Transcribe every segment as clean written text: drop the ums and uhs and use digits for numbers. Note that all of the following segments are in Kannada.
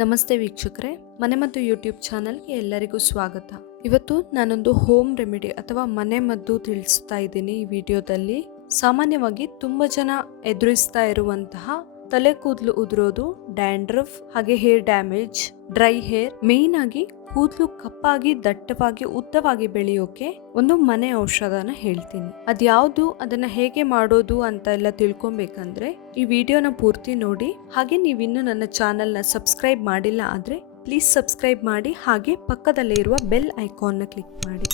ನಮಸ್ತೆ ವೀಕ್ಷಕರೇ, ಮನೆಮದ್ದು ಯೂಟ್ಯೂಬ್ ಚಾನಲ್ಗೆ ಎಲ್ಲರಿಗೂ ಸ್ವಾಗತ. ಇವತ್ತು ನಾನೊಂದು ಹೋಮ್ ರೆಮಿಡಿ ಅಥವಾ ಮನೆಮದ್ದು ತಿಳಿಸ್ತಾ ಇದ್ದೀನಿ. ಈ ವಿಡಿಯೋದಲ್ಲಿ ಸಾಮಾನ್ಯವಾಗಿ ತುಂಬ ಜನ ಎದುರಿಸ್ತಾ ಇರುವಂತಹ ತಲೆ ಕೂದಲು ಉದುರೋದು, ಡ್ಯಾಂಡ್ರಫ್, ಹಾಗೆ hair damage, dry hair, main ಆಗಿ ಕೂದಲು ಕಪ್ಪಾಗಿ ದಟ್ಟವಾಗಿ ಉದ್ದವಾಗಿ ಬೆಳೆಯೋಕೆ ಒಂದು ಮನೆ ಔಷಧನ ಹೇಳ್ತೀನಿ. ಅದ್ಯಾವುದು, ಅದನ್ನ ಹೇಗೆ ಮಾಡೋದು ಅಂತ ಎಲ್ಲ ತಿಳ್ಕೊಬೇಕಂದ್ರೆ ಈ ವಿಡಿಯೋನ ಪೂರ್ತಿ ನೋಡಿ. ಹಾಗೆ ನೀವಿನ್ನು ನನ್ನ ಚಾನೆಲ್ನ ಸಬ್ಸ್ಕ್ರೈಬ್ ಮಾಡಿಲ್ಲ ಆದ್ರೆ ಪ್ಲೀಸ್ ಸಬ್ಸ್ಕ್ರೈಬ್ ಮಾಡಿ, ಹಾಗೆ ಪಕ್ಕದಲ್ಲೇ ಇರುವ ಬೆಲ್ ಐಕಾನ್ನ ಕ್ಲಿಕ್ ಮಾಡಿ.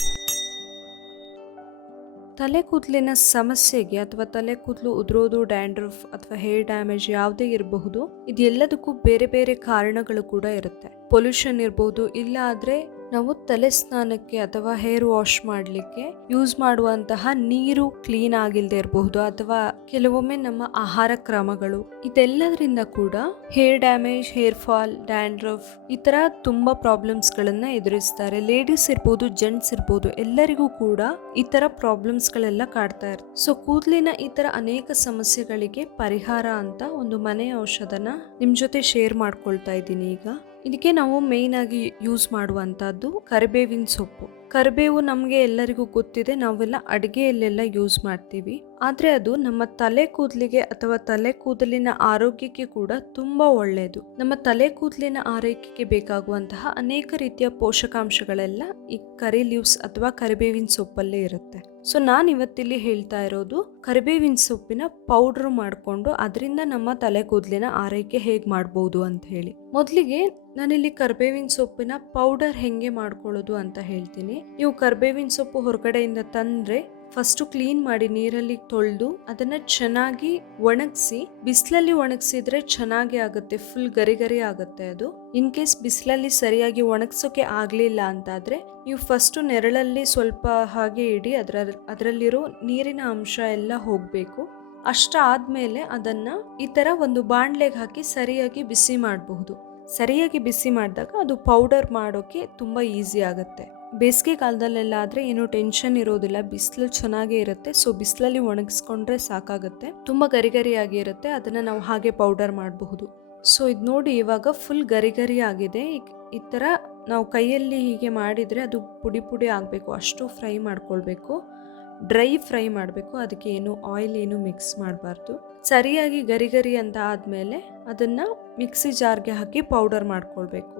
ತಲೆ ಕೂದಲಿನ ಸಮಸ್ಯೆಗೆ ಅಥವಾ ತಲೆ ಕೂದಲು ಉದುರೋದು, ಡ್ಯಾಂಡ್ರಫ್ ಅಥವಾ ಹೇರ್ ಡ್ಯಾಮೇಜ್ ಯಾವುದೇ ಇರಬಹುದು, ಇದೆಲ್ಲದಕ್ಕೂ ಬೇರೆ ಬೇರೆ ಕಾರಣಗಳು ಕೂಡ ಇರುತ್ತೆ. ಪೊಲ್ಯೂಷನ್ ಇರಬಹುದು, ಇಲ್ಲ ಆದ್ರೆ ನಾವು ತಲೆ ಸ್ನಾನಕ್ಕೆ ಅಥವಾ ಹೇರ್ ವಾಶ್ ಮಾಡಲಿಕ್ಕೆ ಯೂಸ್ ಮಾಡುವಂತಹ ನೀರು ಕ್ಲೀನ್ ಆಗಿಲ್ಲದೆ ಇರಬಹುದು, ಅಥವಾ ಕೆಲವೊಮ್ಮೆ ನಮ್ಮ ಆಹಾರ ಕ್ರಮಗಳು, ಇದೆಲ್ಲದರಿಂದ ಕೂಡ hair damage, hair fall, dandruff ಈ ತರ ತುಂಬಾ ಪ್ರಾಬ್ಲಮ್ಸ್ ಗಳನ್ನ ಎದುರಿಸ್ತಾರೆ. ಲೇಡೀಸ್ ಇರ್ಬೋದು, ಜೆಂಟ್ಸ್ ಇರ್ಬೋದು, ಎಲ್ಲರಿಗೂ ಕೂಡ ಈ ತರ ಪ್ರಾಬ್ಲಮ್ಸ್ ಗಳೆಲ್ಲ ಕಾಡ್ತಾ ಇರುತ್ತೆ. ಸೊ ಕೂದಲಿನ ಈ ತರ ಅನೇಕ ಸಮಸ್ಯೆಗಳಿಗೆ ಪರಿಹಾರ ಅಂತ ಒಂದು ಮನೆ ಔಷಧನ ನಿಮ್ ಜೊತೆ ಶೇರ್ ಮಾಡ್ಕೊಳ್ತಾ ಇದ್ದೀನಿ. ಈಗ ಇದಕ್ಕೆ ನಾವು ಮೇನ್ ಆಗಿ ಯೂಸ್ ಮಾಡುವಂತದ್ದು ಕರಿಬೇವಿನ ಸೊಪ್ಪು. ಕರಿಬೇವು ನಮಗೆ ಎಲ್ಲರಿಗೂ ಗೊತ್ತಿದೆ, ನಾವೆಲ್ಲ ಅಡಿಗೆಯಲ್ಲೆಲ್ಲ ಯೂಸ್ ಮಾಡ್ತೀವಿ. ಆದ್ರೆ ಅದು ನಮ್ಮ ತಲೆ ಕೂದಲಿಗೆ ಅಥವಾ ತಲೆ ಕೂದಲಿನ ಆರೋಗ್ಯಕ್ಕೆ ಕೂಡ ತುಂಬಾ ಒಳ್ಳೆಯದು. ನಮ್ಮ ತಲೆ ಕೂದಲಿನ ಆರೈಕೆಗೆ ಬೇಕಾಗುವಂತಹ ಅನೇಕ ರೀತಿಯ ಪೋಷಕಾಂಶಗಳೆಲ್ಲ ಈ ಕರಿ ಲೀವ್ಸ್ ಅಥವಾ ಕರಿಬೇವಿನ ಸೊಪ್ಪಲ್ಲೇ ಇರುತ್ತೆ. ಸೊ ನಾನು ಇವತ್ತಿಲ್ಲಿ ಹೇಳ್ತಾ ಇರೋದು ಕರಿಬೇವಿನ ಸೊಪ್ಪಿನ ಪೌಡರ್ ಮಾಡಿಕೊಂಡು ಅದರಿಂದ ನಮ್ಮ ತಲೆ ಕೂದಲಿನ ಆರೈಕೆ ಹೇಗೆ ಮಾಡ್ಬೋದು ಅಂತ ಹೇಳಿ. ಮೊದಲಿಗೆ ನಾನಿಲ್ಲಿ ಕರಿಬೇವಿನ ಸೊಪ್ಪಿನ ಪೌಡರ್ ಹೆಂಗೆ ಮಾಡ್ಕೊಳ್ಳೋದು ಅಂತ ಹೇಳ್ತೀನಿ. ನೀವು ಕರಿಬೇವಿನ ಸೊಪ್ಪು ಹೊರಗಡೆಯಿಂದ ತಂದ್ರೆ ಫಸ್ಟ್ ಕ್ಲೀನ್ ಮಾಡಿ ನೀರಲ್ಲಿ ತೊಳೆದು ಅದನ್ನ ಚೆನ್ನಾಗಿ ಒಣಗಿಸಿ, ಬಿಸಿಲಲ್ಲಿ ಒಣಗಿಸಿದ್ರೆ ಚೆನ್ನಾಗಿ ಆಗುತ್ತೆ, ಫುಲ್ ಗರಿ ಗರಿ ಆಗುತ್ತೆ ಅದು. ಇನ್ ಕೇಸ್ ಬಿಸಿಲಲ್ಲಿ ಸರಿಯಾಗಿ ಒಣಗಿಸೋಕೆ ಆಗ್ಲಿಲ್ಲ ಅಂತಾದ್ರೆ ನೀವು ಫಸ್ಟ್ ನೆರಳಲ್ಲಿ ಸ್ವಲ್ಪ ಹಾಗೆ ಇಡಿ, ಅದರಲ್ಲಿರೋ ನೀರಿನ ಅಂಶ ಎಲ್ಲ ಹೋಗ್ಬೇಕು. ಅಷ್ಟಾದ್ಮೇಲೆ ಅದನ್ನ ಈ ತರ ಒಂದು ಬಾಣ್ಲೆಗೆ ಹಾಕಿ ಸರಿಯಾಗಿ ಬಿಸಿ ಮಾಡಬಹುದು. ಸರಿಯಾಗಿ ಬಿಸಿ ಮಾಡಿದಾಗ ಅದು ಪೌಡರ್ ಮಾಡೋಕೆ ತುಂಬಾ ಈಸಿ ಆಗುತ್ತೆ. ಬೇಸಿಗೆ ಕಾಲದಲ್ಲೆಲ್ಲ ಆದ್ರೆ ಏನು ಟೆನ್ಷನ್ ಇರೋದಿಲ್ಲ, ಬಿಸಿಲು ಚೆನ್ನಾಗೇ ಇರುತ್ತೆ. ಸೊ ಬಿಸಿಲಲ್ಲಿ ಒಣಗಿಸ್ಕೊಂಡ್ರೆ ಸಾಕಾಗುತ್ತೆ, ತುಂಬಾ ಗರಿ ಗರಿಯಾಗಿ ಇರುತ್ತೆ, ಅದನ್ನ ನಾವು ಹಾಗೆ ಪೌಡರ್ ಮಾಡಬಹುದು. ಸೊ ಇದು ನೋಡಿ, ಇವಾಗ ಫುಲ್ ಗರಿ ಗರಿ ಆಗಿದೆ. ಈ ತರ ನಾವು ಕೈಯಲ್ಲಿ ಹೀಗೆ ಮಾಡಿದ್ರೆ ಅದು ಪುಡಿ ಪುಡಿ ಆಗಬೇಕು, ಅಷ್ಟು ಫ್ರೈ ಮಾಡ್ಕೊಳ್ಬೇಕು. ಡ್ರೈ ಫ್ರೈ ಮಾಡಬೇಕು, ಅದಕ್ಕೆ ಏನು ಆಯಿಲ್ ಏನು ಮಿಕ್ಸ್ ಮಾಡಬಾರ್ದು. ಸರಿಯಾಗಿ ಗರಿ ಗರಿ ಅಂತ ಆದಮೇಲೆ ಅದನ್ನ ಮಿಕ್ಸಿ ಜಾರ್ಗೆ ಹಾಕಿ ಪೌಡರ್ ಮಾಡ್ಕೊಳ್ಬೇಕು.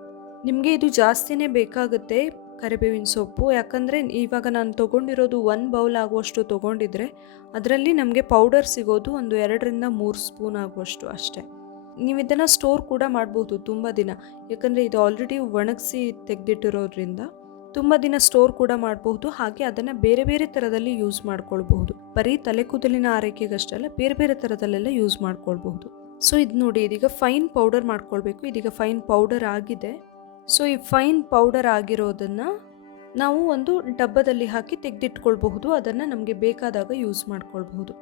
ನಿಮಗೆ ಇದು ಜಾಸ್ತಿನೇ ಬೇಕಾಗುತ್ತೆ ಕರಿಬೇವಿನ ಸೊಪ್ಪು, ಯಾಕಂದರೆ ಇವಾಗ ನಾನು ತೊಗೊಂಡಿರೋದು 1 ಬೌಲ್ ಆಗುವಷ್ಟು ತೊಗೊಂಡಿದ್ರೆ ಅದರಲ್ಲಿ ನಮಗೆ ಪೌಡರ್ ಸಿಗೋದು ಒಂದು 2-3 ಸ್ಪೂನ್ ಆಗುವಷ್ಟು ಅಷ್ಟೇ. ನೀವು ಇದನ್ನು ಸ್ಟೋರ್ ಕೂಡ ಮಾಡ್ಬೋದು ತುಂಬ ದಿನ, ಯಾಕಂದರೆ ಇದು ಆಲ್ರೆಡಿ ಒಣಗಿಸಿ ತೆಗೆದಿಟ್ಟಿರೋದ್ರಿಂದ ತುಂಬ ದಿನ ಸ್ಟೋರ್ ಕೂಡ ಮಾಡಬಹುದು. ಹಾಗೆ ಅದನ್ನು ಬೇರೆ ಬೇರೆ ಥರದಲ್ಲಿ ಯೂಸ್ ಮಾಡ್ಕೊಳ್ಬಹುದು. ಬರೀ ತಲೆ ಕೂದಲಿನ ಆರೈಕೆಗಷ್ಟಲ್ಲ, ಬೇರೆ ಬೇರೆ ಥರದಲ್ಲೆಲ್ಲ ಯೂಸ್ ಮಾಡ್ಕೊಳ್ಬಹುದು. ಸೊ ಇದು ನೋಡಿ, ಇದೀಗ ಫೈನ್ ಪೌಡರ್ ಮಾಡ್ಕೊಳ್ಬೇಕು. ಇದೀಗ ಫೈನ್ ಪೌಡರ್ ಆಗಿದೆ. ಸೊ ಈ ಫೈನ್ ಪೌಡರ್ ಆಗಿರೋದನ್ನ ನಾವು ಒಂದು ಡಬ್ಬದಲ್ಲಿ ಹಾಕಿ ತೆಗೆದಿಟ್ಕೊಳ್ಬಹುದು. ಅದನ್ನು ನಮಗೆ ಬೇಕಾದಾಗ ಯೂಸ್ ಮಾಡ್ಕೊಳ್ಬಹುದು.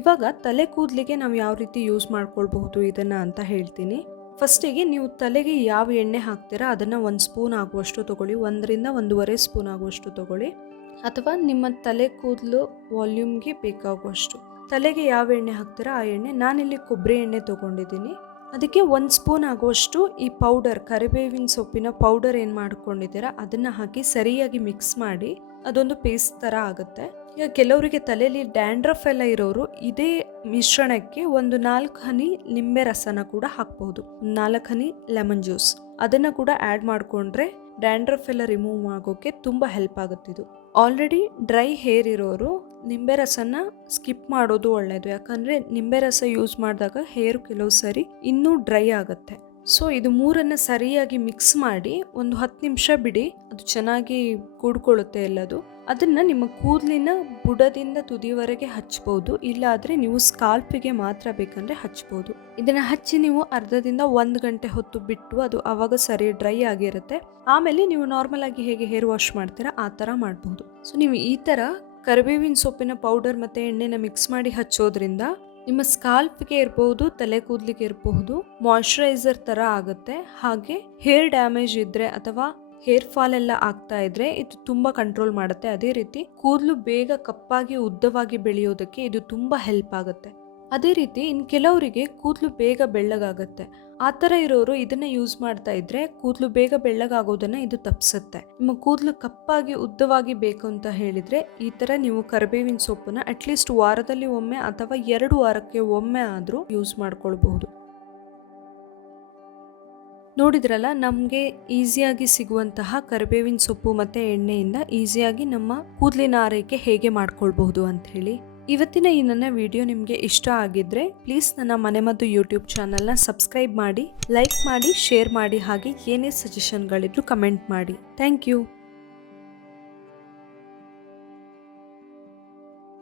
ಇವಾಗ ತಲೆ ಕೂದಲಿಗೆ ನಾವು ಯಾವ ರೀತಿ ಯೂಸ್ ಮಾಡ್ಕೊಳ್ಬಹುದು ಇದನ್ನ ಅಂತ ಹೇಳ್ತೀನಿ. ಫಸ್ಟಿಗೆ ನೀವು ತಲೆಗೆ ಯಾವ ಎಣ್ಣೆ ಹಾಕ್ತೀರಾ ಅದನ್ನು 1 ಸ್ಪೂನ್ ಆಗುವಷ್ಟು ತಗೊಳ್ಳಿ, 1-1.5 ಸ್ಪೂನ್ ಆಗುವಷ್ಟು ತಗೊಳ್ಳಿ, ಅಥವಾ ನಿಮ್ಮ ತಲೆ ಕೂದಲು ವಾಲ್ಯೂಮ್ಗೆ ಬೇಕಾಗುವಷ್ಟು. ತಲೆಗೆ ಯಾವ ಎಣ್ಣೆ ಹಾಕ್ತೀರಾ ಆ ಎಣ್ಣೆ. ನಾನಿಲ್ಲಿ ಕೊಬ್ಬರಿ ಎಣ್ಣೆ ತೊಗೊಂಡಿದ್ದೀನಿ. ಅದಕ್ಕೆ 1 ಸ್ಪೂನ್ ಆಗುವಷ್ಟು ಈ ಪೌಡರ್, ಕರಿಬೇವಿನ ಸೊಪ್ಪಿನ ಪೌಡರ್ ಏನು ಮಾಡ್ಕೊಂಡಿದ್ದೀರಾ ಅದನ್ನು ಹಾಕಿ ಸರಿಯಾಗಿ ಮಿಕ್ಸ್ ಮಾಡಿ ಅದೊಂದು ಪೇಸ್ಟ್ ಥರ ಆಗುತ್ತೆ. ಈಗ ಕೆಲವರಿಗೆ ತಲೆಯಲ್ಲಿ ಡ್ಯಾಂಡ್ರಫ್ ಎಲ್ಲ ಇರೋರು ಇದೇ ಮಿಶ್ರಣಕ್ಕೆ 4 ಹನಿ ನಿಂಬೆ ರಸನ ಕೂಡ ಹಾಕ್ಬಹುದು, 4 ಹನಿ ಲೆಮನ್ ಜ್ಯೂಸ್ ಅದನ್ನ ಕೂಡ ಆ್ಯಡ್ ಮಾಡಿಕೊಂಡ್ರೆ ಡ್ಯಾಂಡ್ರಫ್ ಎಲ್ಲ ರಿಮೂವ್ ಆಗೋಕೆ ತುಂಬ ಹೆಲ್ಪ್ ಆಗುತ್ತಿದ್ದು. ಆಲ್ರೆಡಿ ಡ್ರೈ ಹೇರ್ ಇರೋರು ನಿಂಬೆ ರಸನ ಸ್ಕಿಪ್ ಮಾಡೋದು ಒಳ್ಳೆಯದು, ಯಾಕಂದರೆ ನಿಂಬೆ ರಸ ಯೂಸ್ ಮಾಡಿದಾಗ ಹೇರ್ ಕೆಲವು ಸರಿ ಇನ್ನೂ ಡ್ರೈ ಆಗುತ್ತೆ. ಸೊ ಇದು ಮೂರನ್ನು ಸರಿಯಾಗಿ ಮಿಕ್ಸ್ ಮಾಡಿ ಒಂದು 10 ನಿಮಿಷ ಬಿಡಿ, ಅದು ಚೆನ್ನಾಗಿ ಕೂಡ್ಕೊಳ್ಳುತ್ತೆ ಎಲ್ಲದು. ಅದನ್ನ ನಿಮ್ಮ ಕೂದಲಿನ ಬುಡದಿಂದ ತುದಿವರೆಗೆ ಹಚ್ಬೋದು, ಇಲ್ಲಾದ್ರೆ ನೀವು ಸ್ಕಾಲ್ಪಿಗೆ ಮಾತ್ರ ಬೇಕಂದ್ರೆ ಹಚ್ಬೋದು. ಇದನ್ನ ಹಚ್ಚಿ ನೀವು ಅರ್ಧದಿಂದ 1 ಗಂಟೆ ಹೊತ್ತು ಬಿಟ್ಟು ಅದು ಅವಾಗ ಸರಿ ಡ್ರೈ ಆಗಿರುತ್ತೆ. ಆಮೇಲೆ ನೀವು ನಾರ್ಮಲ್ ಆಗಿ ಹೇಗೆ ಹೇರ್ ವಾಶ್ ಮಾಡ್ತೀರಾ ಆ ಥರ ಮಾಡಬಹುದು. ಸೊ ನೀವು ಈ ಥರ ಕರಿಬೇವಿನ ಸೊಪ್ಪಿನ ಪೌಡರ್ ಮತ್ತೆ ಎಣ್ಣೆನ ಮಿಕ್ಸ್ ಮಾಡಿ ಹಚ್ಚೋದ್ರಿಂದ ನಿಮ್ಮ ಸ್ಕಾಲ್ಪ್ಗೆ ಇರಬಹುದು, ತಲೆ ಕೂದಲಿಗೆ ಇರಬಹುದು, ಮಾಯಿಶ್ಚರೈಸರ್ ತರ ಆಗುತ್ತೆ. ಹಾಗೆ ಹೇರ್ ಡ್ಯಾಮೇಜ್ ಇದ್ರೆ ಅಥವಾ ಹೇರ್ ಫಾಲ್ ಎಲ್ಲ ಆಗ್ತಾ ಇದ್ರೆ ಇದು ತುಂಬಾ ಕಂಟ್ರೋಲ್ ಮಾಡುತ್ತೆ. ಅದೇ ರೀತಿ ಕೂದಲು ಬೇಗ ಕಪ್ಪಾಗಿ ಉದ್ದವಾಗಿ ಬೆಳೆಯೋದಕ್ಕೆ ಇದು ತುಂಬಾ ಹೆಲ್ಪ್ ಆಗುತ್ತೆ. ಅದೇ ರೀತಿ ಇನ್ನು ಕೆಲವರಿಗೆ ಕೂದಲು ಬೇಗ ಬೆಳ್ಳಗಾಗತ್ತೆ. ಆ ಥರ ಇರೋರು ಇದನ್ನ ಯೂಸ್ ಮಾಡ್ತಾ ಇದ್ರೆ ಕೂದಲು ಬೇಗ ಬೆಳ್ಳಗಾಗೋದನ್ನ ಇದು ತಪ್ಪಿಸುತ್ತೆ. ನಿಮ್ಮ ಕೂದಲು ಕಪ್ಪಾಗಿ ಉದ್ದವಾಗಿ ಬೇಕು ಅಂತ ಹೇಳಿದ್ರೆ ಈ ತರ ನೀವು ಕರಿಬೇವಿನ ಸೊಪ್ಪನ್ನ ಅಟ್ಲೀಸ್ಟ್ ವಾರದಲ್ಲಿ ಒಮ್ಮೆ ಅಥವಾ 2 ವಾರಕ್ಕೆ ಒಮ್ಮೆ ಆದ್ರೂ ಯೂಸ್ ಮಾಡ್ಕೊಳ್ಬಹುದು. ನೋಡಿದ್ರಲ್ಲ, ನಮಗೆ ಈಸಿಯಾಗಿ ಸಿಗುವಂತಹ ಕರಿಬೇವಿನ ಸೊಪ್ಪು ಮತ್ತು ಎಣ್ಣೆಯಿಂದ ಈಸಿಯಾಗಿ ನಮ್ಮ ಕೂದಲಿನ ಆರೈಕೆ ಹೇಗೆ ಮಾಡ್ಕೊಳ್ಬಹುದು ಅಂತ ಹೇಳಿ. ಇವತ್ತಿನ ಈ ನನ್ನ ವಿಡಿಯೋ ನಿಮಗೆ ಇಷ್ಟ ಆಗಿದ್ರೆ ಪ್ಲೀಸ್ ನನ್ನ ಮನೆಮದ್ದು ಯೂಟ್ಯೂಬ್ ಚಾನಲ್ನ ಸಬ್ಸ್ಕ್ರೈಬ್ ಮಾಡಿ, ಲೈಕ್ ಮಾಡಿ, ಶೇರ್ ಮಾಡಿ, ಹಾಗೆ ಏನೇ ಸಜೆಷನ್ಗಳಿದ್ರು ಕಮೆಂಟ್ ಮಾಡಿ. Thank you.